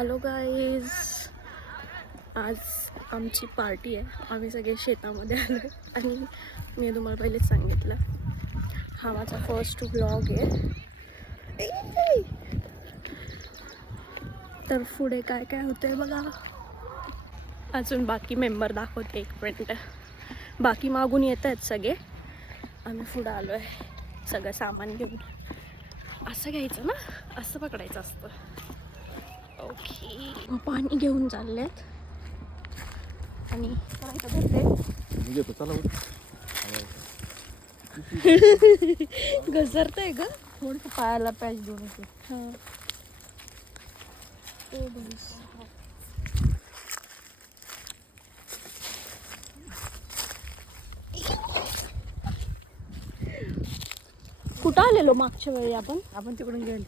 Hello guys, आज आमची party आहे. आम्ही सगळे शेतामध्ये आलो आणि मी तुम्हाला पहिलेच सांगितलं, हा माझा फर्स्ट व्लॉग आहे. तर पुढे काय काय होतंय बघा. अजून बाकी मेंबर दाखवते, एक मिनटं. बाकी मागून येत आहेत सगळे. आम्ही पुढं आलो आहे सगळं सामान घेऊन. असं घ्यायचं ना, असं पकडायचं असतं. ओके, पाणी घेऊन चाललेत आणि घसरतंय ग थोडं, पायाला पॅच देऊन. हां, कुठं आलेलो मागच्या वेळी आपण तिकडून गेलो.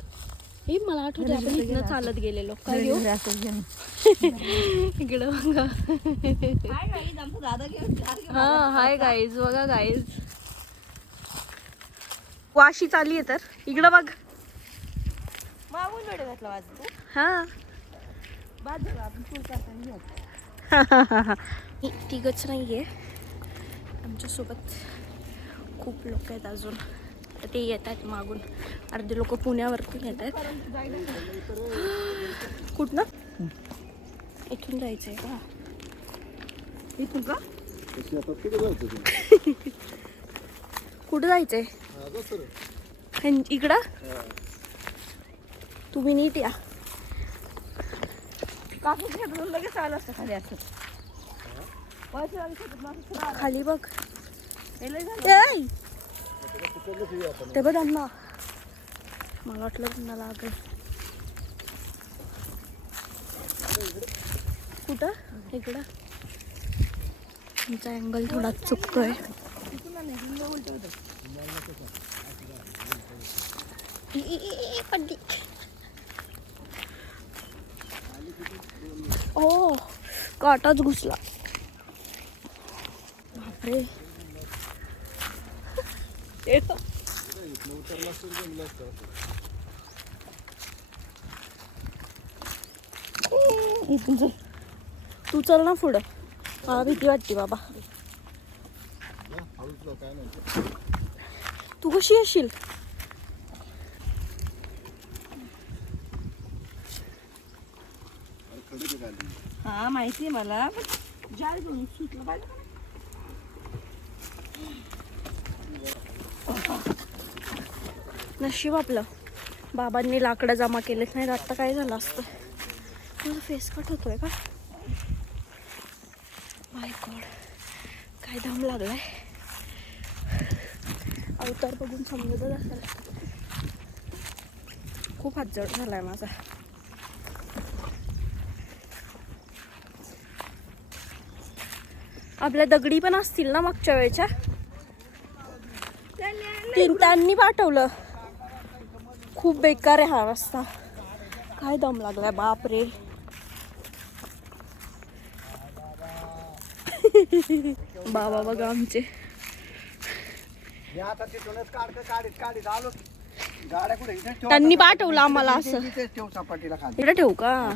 हे मला आठवतं, आपण इथनं चालत गेलेलो. काय घेऊ इकडं बघा. हा, हाय गाईज, बघा गाईज, वाशी चालली आहे. तर इकडं बघ. मागून वेळ घातला वाजतो. हा, बाद झाला. आपण फुल करताना तिघच नाहीये आमच्यासोबत, खूप लोक आहेत अजून. ते येत आहेत मागून, अर्धे लोक पुण्यावरती येत आहेत. कुठनं? इथून जायचंय का? इथून का? कुठं जायचंय? इकडं. तुम्ही नीट या. कापूस घेतलं लगेच आलं असतं खाली. असं खाली बघ. ते बघ अण्णा, मला वाटलं त्यांना लागेल. कुठं? इकडं. तुमचा अँगल थोडा चुकतोय. ओ, काटाच घुसला. बापरे. इथून चल. तू चल ना पुढं, मला भीती वाटते बाबा. तू कशी येशील? हा, माहिती आहे मला. जाळ घेऊन सुटलं पाहिजे. नशीब आपलं, बाबांनी लाकडं जमा केलेत, नाही आता काय झालं असतं. माझा फेस कट होतोय का? माय गॉड, काय दम लागलाय. अवतार बघून समजतच असेल. खूप हात जड झालाय माझा. आपल्या दगडी पण असतील ना मागच्या वेळेच्या? त्यांनी पाठवलं. खूप बेकार आहे हा रस्ता. काय दम लागलाय, बाप रे. बाबा बघा आमचे. त्यांनी पाठवलं आम्हाला असं. इकडे ठेवू का?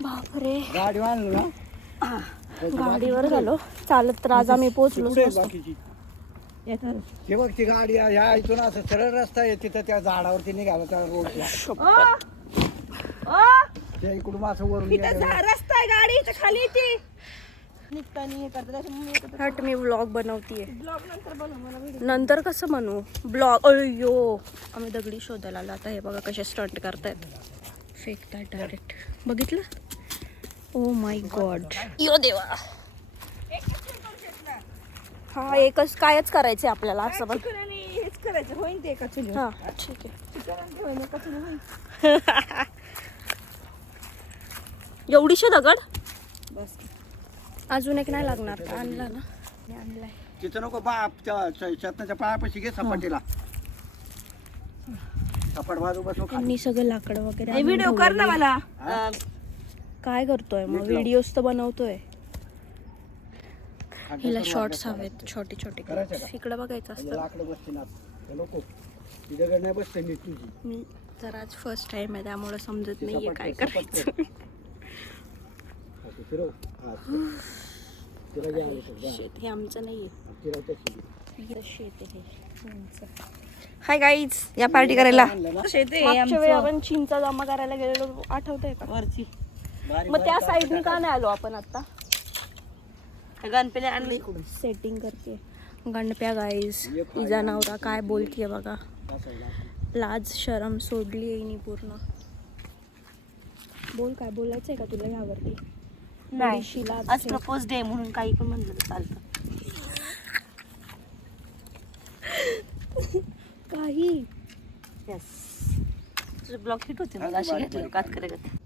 बापरे, गाडीवर झालो चालत, तर आज आम्ही पोहोचलो. ती गाडी ह्या इथून असं सरळ रस्ता आहे, तिथं त्या झाडावरती निघाला त्या रोडला. त्या इकडून असं वरून रस्ता आहे, गाडी खाली येते. हट, मी व्लॉग बनवतीये. ब्लॉग नंतर बनव, मला व्हिडिओ. नंतर कसं बनवू ब्लॉग? अयो, आम्ही दगडी शोधायला आलो. आता हे बघा कसे स्टंट करतायत, फेकतात डायरेक्ट. बघितलं? ओ माय गॉड, यो देवा. हा, एकच कायच करायचंय आपल्याला असं. पण हेच करायचं होईन ते एका चुली. हा, ठीक आहे. चिकन एका चुली होईन. एवढीशे दगड बस. अजून एक नाही लागणार का? आणला ना, मी आणलाय. तिथं नको बाप, चटण्याच्या पायापाशी घे सपाटीला. सपाट बाजू बसव. त्यांनी सगळं लाकडं वगैरे व्हिडिओ कर ना मला. काय करतोय मग? व्हिडिओज तर बनवतोय. हिला शॉर्ट्स हवेत, छोटे छोटे. इकडे बघायचं असतं. लाकडं बसतील नको. तिच्याकडे नाही बसते मी तुझी. मी जरा आज फर्स्ट टाइम आहे त्यामुळे समजत नाहीये काय करायचं. असं फिरव. हा, तिला घ्या आवडतं, घ्या. शेत हे आमचं नाहीये, तिला तशी. हे शेत आहे हे आमचं. हाय गाईज, या पार्टी करायला आणलं ना? शेती मागच्या वेळी आपण चिंचा जमा करायला गेलेलो, आठवतंय का? वरची बारीक मग त्या बारीक साईडने का नाही आलो आपण आता? गणपेले आणले इकडून. सेटिंग करते गणप्या गाईज. इजा नवरा काय बोलतीये बघा. असायला. लाज शरम सोडली आहे पूर्ण. बोल, काय बोलायचंय का तुला यावरती? नाही, थोडीशी लाज आज ठेव. प्रपोज डे म्हणून काही पण म्हणलं तर चालतं. काही यस, तुझे ब्लॉग हिट होते मला अशी घेतली कात करे करते.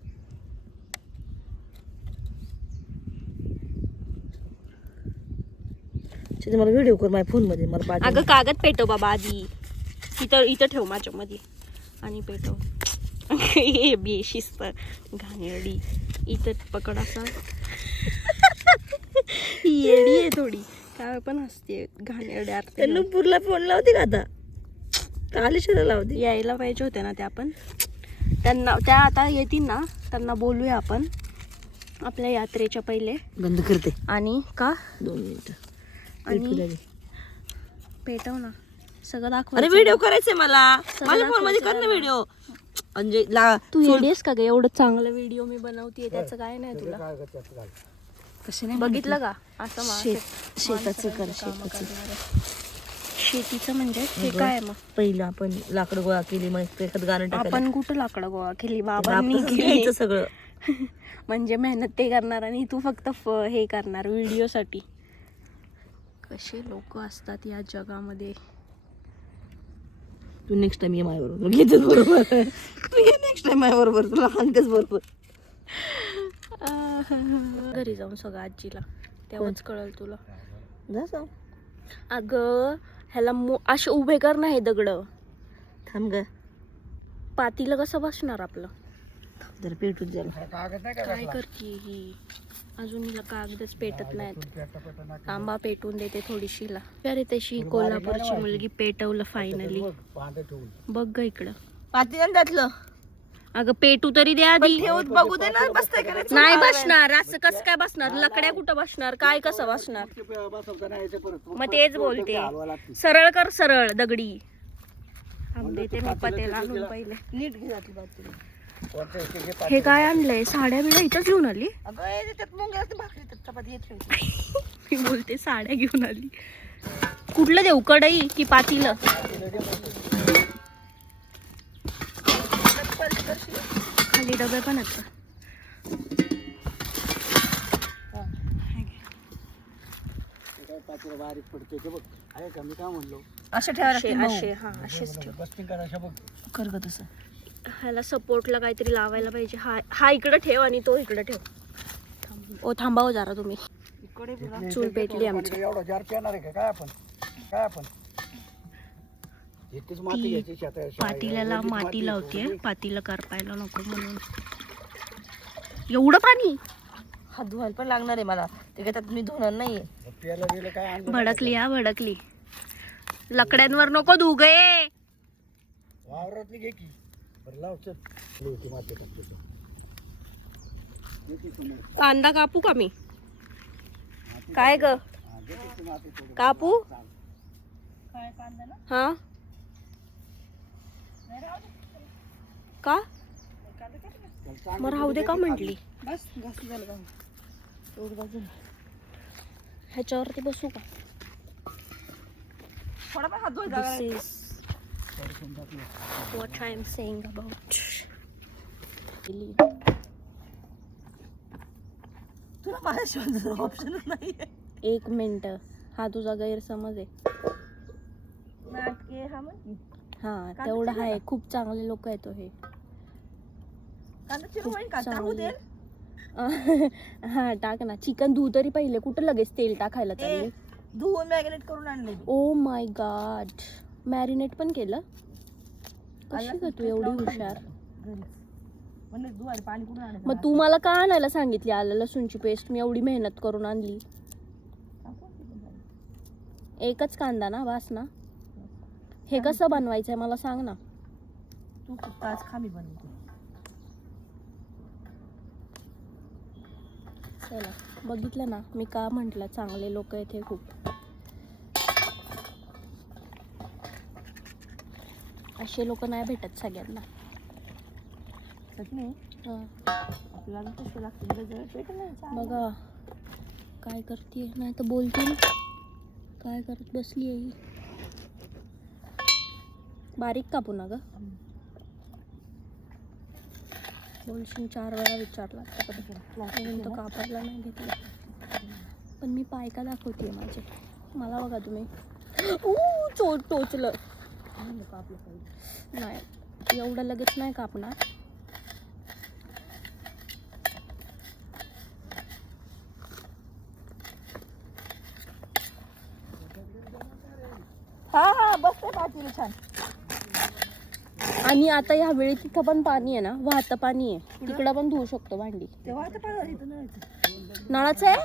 मला व्हिडिओ कर माझ्या फोन मध्ये, मला पाठव. अगं कागद पेटव बाबा आधी. इथं ठेव माझ्यामध्ये आणि पेटव. हे बेशिस्त घाणेरडी. इथं पकड असा. येडी आहे थोडी, काय पण असते घाणेरड्या. त्यांना पुरला फोन लावते का आता? कालेश्वरला लावते. यायला पाहिजे होत्या ना त्या पण. त्यांना त्या आता येतील ना, त्यांना बोलूया आपण आपल्या यात्रेच्या पहिले. बंद करते आणि का 2 मिनिटं. आणि पेटव ना सगळं दाखव. अरे व्हिडिओ करायचंय मला, सगळं माझ्या फोन मध्ये कर ना व्हिडिओ. म्हणजे तू येडीस का ग? एवढं चांगलं व्हिडिओ मी बनवतीये त्याचं काय नाही तुला? काय करते असं घाल. कसे नाही बघितलं का असं शेताचं कर, शेताचं. शेतीचं म्हणजे हे काय आहे मग? पहिलं आपण लाकडं गोळा केली, मग एखादं गाणं टाकायला. आपण कुठं लाकडं गोळा केली? बाबांनी केली. घ्यायचं सगळं. म्हणजे मेहनत ते करणार आणि तू फक्त हे करणार व्हिडिओ साठी. कसे लोक असतात या जगामध्ये. तू नेक्स्ट टाइम ये माझ्या बरोबर, घेतच बरोबर. तू ये नेक्स्ट टाइम माझ्या बरोबर, तुला हाणतेच बरोबर. घरी जाऊन सगळं आजीला तेव्हाच कळल तुला. जा जाऊ. अगं ह्याला असे उभे कर ना हे दगड. थांब ग, पातीला कसं बसणार आपलं? जरा पेटूच झालं. कागद नाही का काय करते ही? अजून हिला कागदच पेटत नाहीत. पेटा नाक. तांबा पेटून देते थोडीशीला. अरे तशी कोल्हापूरची मुलगी पेटवलं फायनली. पांढरं ठेवून. बघ ग इकडं. पाती त्यातलं अगं पेटू तरी दे आधी. ठेवत बघू दे ना, बसताय का नाही बसणार. असं कसं काय बसणार? लकड्या कुठं बसणार? काय कसं बसणार? बसवता नाही येते परत. मग तेच बोलते. हलवा लागते. सरळ कर, सरळ दगडी. थांब देते मी पतेला आणून पहिले. नीट घे जातली बाजूला. वरचं एक एक हे काय आणलंय? साड्या बिड्या इथंच घेऊन आली. अगं त्यात मुंग्या असते, भाकरी त्यात चपाती येत ठेवते. मी बोलते साड्या घेऊन आली. कुठलं देऊ? कढई की पातीलं? खाली डबे पण आहेत का? पातीला बारीक पडते ते बघ. आहे का मी काय म्हणलो? अशा ठेवायला असे लागते असे हा असेच ठेव. बस्टिंग करायचं बघ. कर ग तसं. ह्याला सपोर्टला काहीतरी लावायला पाहिजे. हा इकडे ठेव आणि तो इकडे ठेव. ओ थांबा हो जरा तुम्ही. इकडे चूल पेटली आमची. एवढा जार पेणार आहे का? काय आपण इतकीच माती घ्यायची शेतात. पातील्याला माती लावते. पातीला करपायला नको म्हणून. एवढं पाणी हात धुवायला पण लागणार आहे मला. ते काय त्यात मी धुणार नाहीये. प्यायला गेलं काय आणलं? भडकली हा भडकली. लकड्यांवर नको धू गे. वावरातली घे की. बरं लाव चल. होती माती टाकते तू. कांदा कापू का मी? काय ग कापू? हा का? मग राहू दे का म्हटली? बस घास झालं का? एवढं बाजून ह्याच्यावरती बसू का? थोडा हात धुवायचा. This is what I am saying about. तुला माझ्या ऑप्शन नाहीये. एक मिनिट. हा तुझा गैरसमज आहे. नाटके हा मग हा तेवढं आहे. खूप चांगले लोक आहेत हे. कांदा चिरून होईल का? टाकू दे. हा टाक ना. चिकन धू तरी पहिले. कुठं लगेच तेल टाकायला चालले? धुवून मॅग्नेट करून आणले. Oh my God. मॅरिनेट पण केलं? कशी का तू एवढी हुशार? म्हणजे धुवायला पाणी कुठून आणायचं? मग तू मला का आणायला सांगितली आलं लसूणची पेस्ट? मी एवढी मेहनत करून आणली. एकच कांदा ना? वास ना? हे कसं बनवायचंय मला सांग ना. तू फक्त आज खामी बनवते. चला बघितलं ना मी का म्हटलं चांगले लोक आहेत हे खूप. असे लोक नाही भेटत सगळ्यांना. चटणी हं. आपल्याला कसं लागतं जरा पेट नाही चालेल. बघा काय करते नाही तर बोलते ना. काय करत बसली आहे ही. बारीक कापू ना ग. बोलशील 4 वेळा विचारला अजून तर कापडला नाही घेतला. पण मी पाय का दाखवते माझे. मला बघा तुम्ही. टोचलं नाही एवढं लगेच नाही कापणार. हा हा बसते पाटील छान. आणि आता ह्या वेळी तिथं पण पाणी आहे ना वाहतं पाणी आहे. तिकडं पण धुवू शकतो भांडी. तेव्हा आता पाणी इथं नळाचं नळाचं आहे.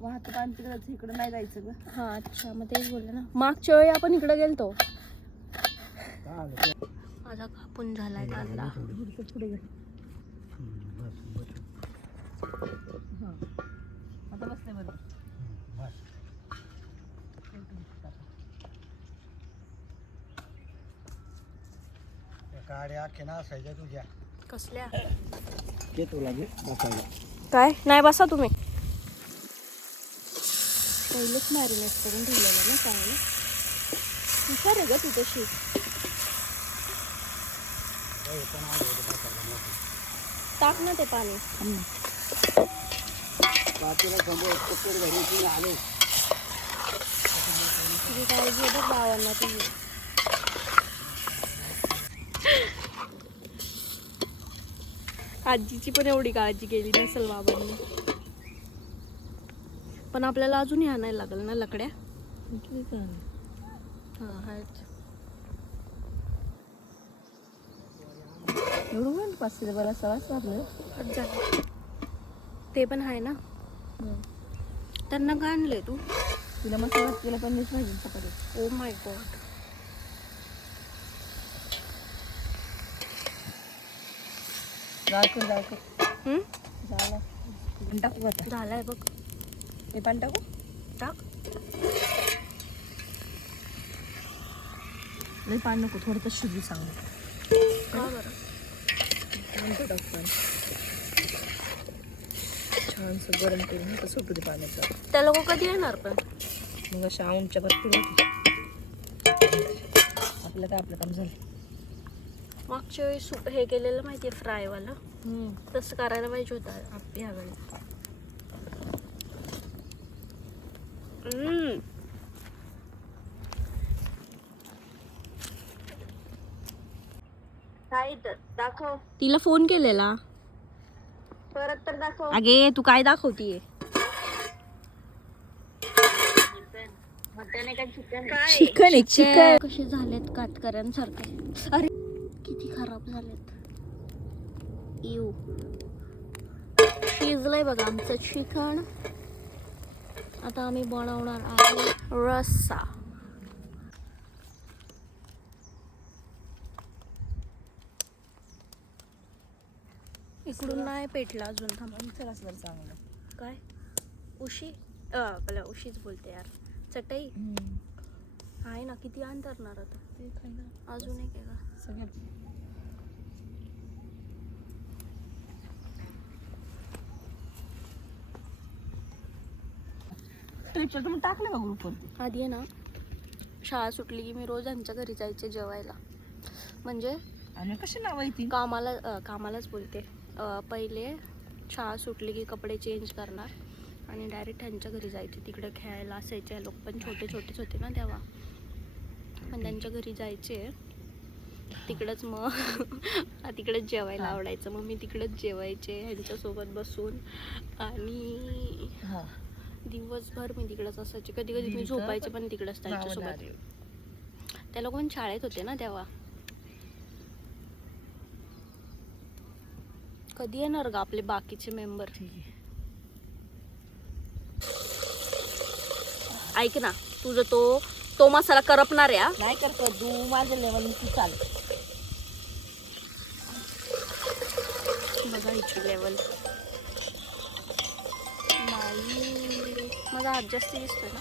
वाहतं पाणी तिकडं इकडं नाही जायचं ग. हा अच्छा मग तेच बोलले ना. मागच्या वेळी आपण इकडे गेलतो. माझा कापून झालाय कांदा. पुढे घे. हा आता बसले बरोबर. काड्या आख्या ना असायच्या तुझ्या कसल्या ते तुला घे बसायला. काय नाही बसा तुम्ही. पहिलेच मॅरिनेट करून ठेवलेलं ना चांगलं. हुशार आहे ग तू तशी. टाक ना ते पाणी. पातीला समोर कुकर घरी घेऊन आले. तुझी काळजी आहे बघ गावांना तुझी. आजीची पण एवढी काळजी केली नसेल बाबांनी. पण आपल्याला अजूनही आणायला लागेल ना लकड्या. हा आहेत. एवढं होईल 500 बरं सवाच लागलं. झालं ते पण आहे ना. त्यांना का आणलंय तू. तिला मसाला तिला पण मीच भाजी चपाती. Oh my God. जायचं हम्म झालं. पण टाकू आता. झालाय बघ. हे पाणी टाकू. टाक. लई पाणी नको थोडं तर शिजू सांग. का बरं. नंतर टाक पाणी. छानसं गरम करून तर सुटू दे पाण्याचं. त्या लोक कधी येणार पण. मग अशा आमच्या भरपूर होती. आपलं काय आपलं काम झालं. मागच्या वेळी सूप हे केलेलं माहितीये फ्रायवालं. तसं करायला पाहिजे होतं ह्यावेळी. काय तर दाखव. तिला फोन केलेला. परत तर दाखव. अगे तू काय दाखवतीये. मटन आहे का चिकन. चिकन आहे चिकन. कसे झालेत कातकऱ्यांसारखे. अरे किती खराब झालेत. इव शिजलंय बघा आमचं चिकन. आता आम्ही बनवणार आहोत रस्सा. इकडून नाही पेटला अजून. चला असलं चांगलं. काय उशी आपल्या उशीच बोलते यार. चटई आहे ना. किती अंतरणार आता. ते खायला अजून एक आहे का. सगळ्यात ट्रिपचं तुम्ही टाकलं का ग्रुपवरती. आधी आहे ना शाळा सुटली की मी रोज यांच्या घरी जायचे जेवायला. म्हणजे आणि कशी नाव आहे ती. कामालाच बोलते. पहिले शाळा सुटली की कपडे चेंज करणार आणि डायरेक्ट त्यांच्या घरी जायचे. तिकडे खेळायला असायचे. लोक पण छोटे छोटेच होते ना तेव्हा. पण त्यांच्या घरी जायचे. तिकडंच मग तिकडेच जेवायला आवडायचं. मग मी तिकडेच जेवायचे ह्यांच्यासोबत बसून. आणि दिवसभर मी तिकडेच असायचे. कधी कधी मी झोपायचे पण तिकडेच त्यांच्यासोबत. त्या लोक पण शाळेत होते ना तेव्हा. कधी येणार का आपले बाकीचे मेंबर. ऐक ना तुझं तो तो मसाला करपणार आहे हा. नाही करतो तू माझ्या लेवल तू चाल. बघा इथे लेवल. माझा हात जास्ती दिसतोय ना.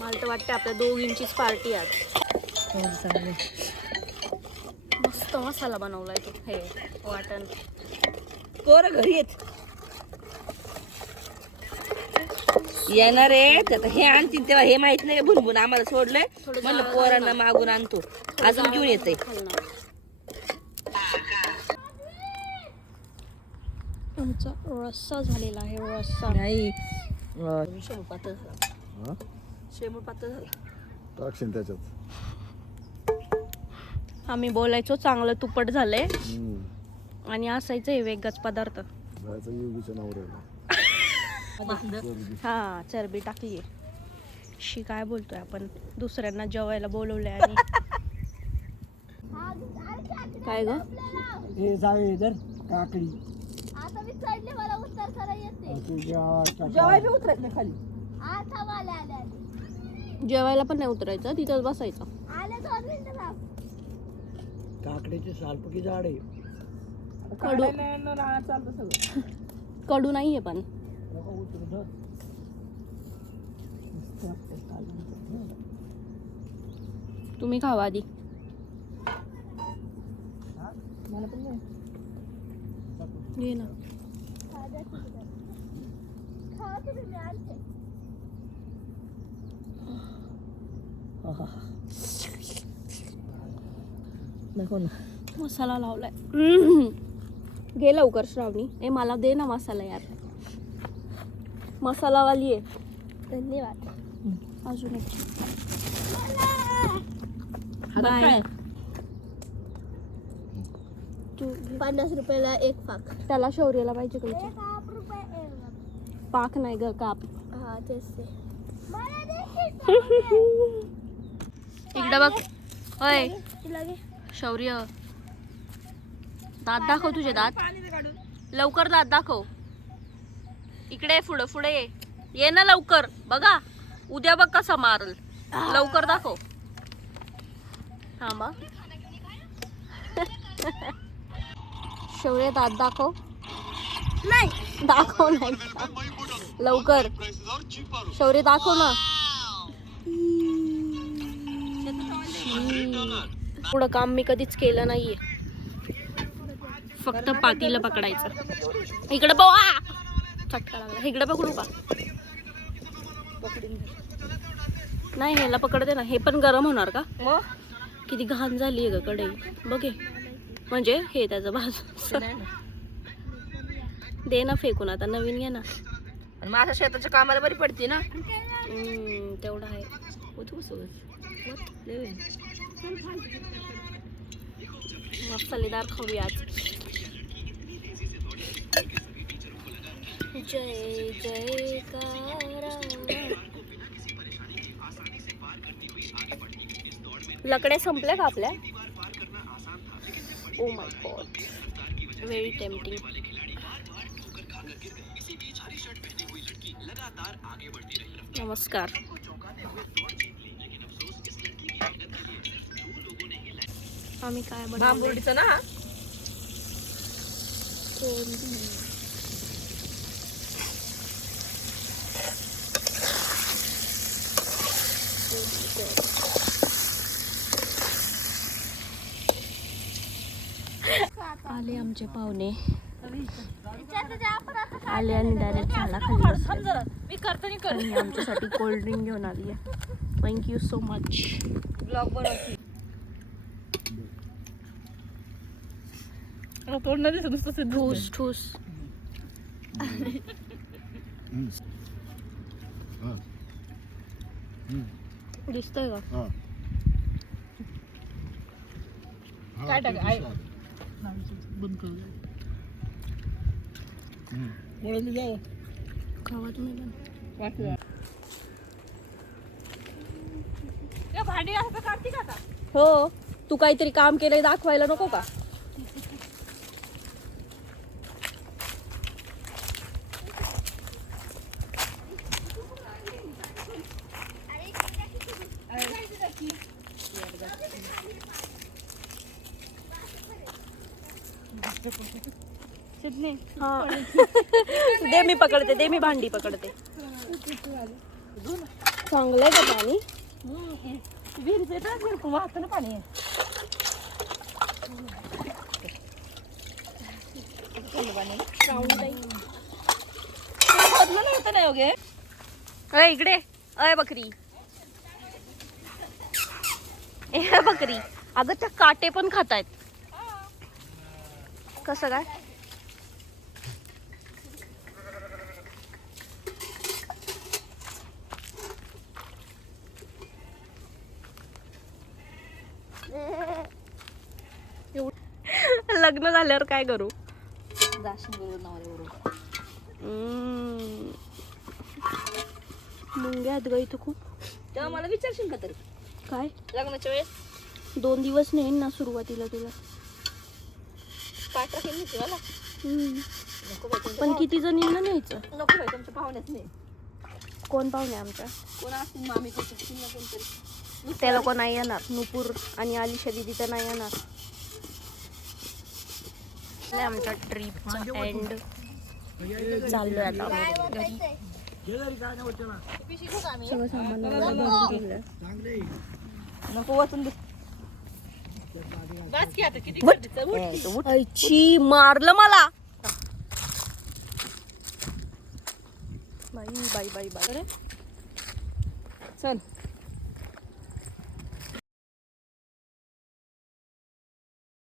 मला तर वाटतं आपल्या दोघींचीच पार्टी आज. मस्त मसाला बनवलाय तू. हे वाटण पोरं घरी येत येणार आहेत आता. हे आणतील तेव्हा हे माहित नाही भुनभुन आम्हाला सोडलंय म्हणलं पोरांना मागून आणतो. अजून घेऊन येते. आमचा रस्सा झालेला आहे. रस्सा नाही शेमू पातळ झाला. शेमू पातळ झाला. टाकशील त्याच्यात. आम्ही बोलायचो चांगलं तुपट झालंय आणि असायचं हे वेगळाच पदार्थ. जायचं योगीच्या नवऱ्याला. हा चरबी टाकली. शी काय बोलतोय आपण. दुसऱ्यांना जेवायला बोलवलंय आणि काय ग हे जावे इधर काकडी आता मी चढले मला उत्तर करा येते जेवाय बी उतरत नाही खाली. आता मला आले जेवायला पण नाही उतरायचं तिथंच बसायचं. आले 2 मिनिटं थांब. काकडीचे सालपकी झाड आहे. कडू चालतं सगळं. कडू नाहीये पण. तुम्ही खावा आधी. मला पण नाही. घे ना. खा तुम्ही मी आणते. नको ना. मसाला लावलाय. घे लवकर श्रावणी. ए मला दे ना मसाला यार. मसालावाली आहे. धन्यवाद. अजून एक. हातात काय? तू 50 रुपयाला एक पाक. त्याला शौर्याला पाहिजे का विचार? 1 रुपये एक. पाक नाही ग काप. हा तेच ते. मला दे इकडे बघ. होय तुला घे. शौर्य दात दाखव तुझे दात. लवकर दात दाखव. इकडे पुढे पुढे ये ना लवकर. बघा उद्या बघ कसा मारल. लवकर दाखव. थांबा. शौर्य दात दाखव. नाही दाखव नाही लवकर. शौर्य दाखव ना. पुढं काम मी कधीच केलं नाहीये. फक्त पातीला पकडायचं. इकडे बघा. चटका लागला. इकडे पकडू का? नाही ह्याला पकडते ना. हे पण गरम होणार का? मग किती घाण झाली आहे ग कढई. बघे म्हणजे हे त्याचं बाजू. दे ना फेकून. आता नवीन घे ना. आणि माझ्या शेताच्या कामाला बरी पडते ना. तेवढं आहे. मसालेदार खाऊया आज. जय जयकारा. लकड्या संपल्या का आपल्या? Oh my God very tempting. नमस्कार. आम्ही काय बनवलं? बांबुर्डीचं ना. आले आमचे पाहुणे. आले आणि डायरेक्ट झाला खाली बसले. मी करतो आणि आमच्यासाठी कोल्ड ड्रिंक घेऊन आली आहे. Thank you so much. ब्लॉग बनवते. तोडणार दिसत ठूस ठूस. दिसतंय का? काय टाक आई खावा तुम्ही पण. वाटलं भांडी असं काढते का आता? हो तू काहीतरी काम केलंय दाखवायला नको का? हा दे मी पकडते, दे मी भांडी पकडते. चांगलं आहे का पाणी? विहिरीचं येतं ना, विहिरीतून वाहतं ना पाणी. बदलून नव्हतं नाही वगैरे. अय इकडे, अय बकरी, ए बकरी. अगं त्या काटे पण खातायत. कसं काय? लग्न झाल्यावर काय करू? जाशील बरोबर नवऱ्याबरोबर. मुंग्या आहेत ग इथं खूप. तेव्हा मला विचारशील का तरी काय लग्नाच्या वेळेस? 2 दिवस नेईन ना सुरुवातीला तुला. पाठ राखेल नाही मला. नको बाई तुमच्या पण किती जणींना न्यायचं? नको बाई तुमच्या पाहुण्यात नाही. कोण पाहुणे आमच्या? कोण असतील मामी कोणतरी ना कोणतरी. ते लोक नाही येणार. नुपूर आणि आलिशा दिदी तर नाही येणार. आमच्या ट्रिपचा एंड चाललोय आता घरी. सगळं सामान वगैरे भरून ठेवलंय. नको वाचून दे. आईची मारलं मला. बाई बाई बाई बाई. चल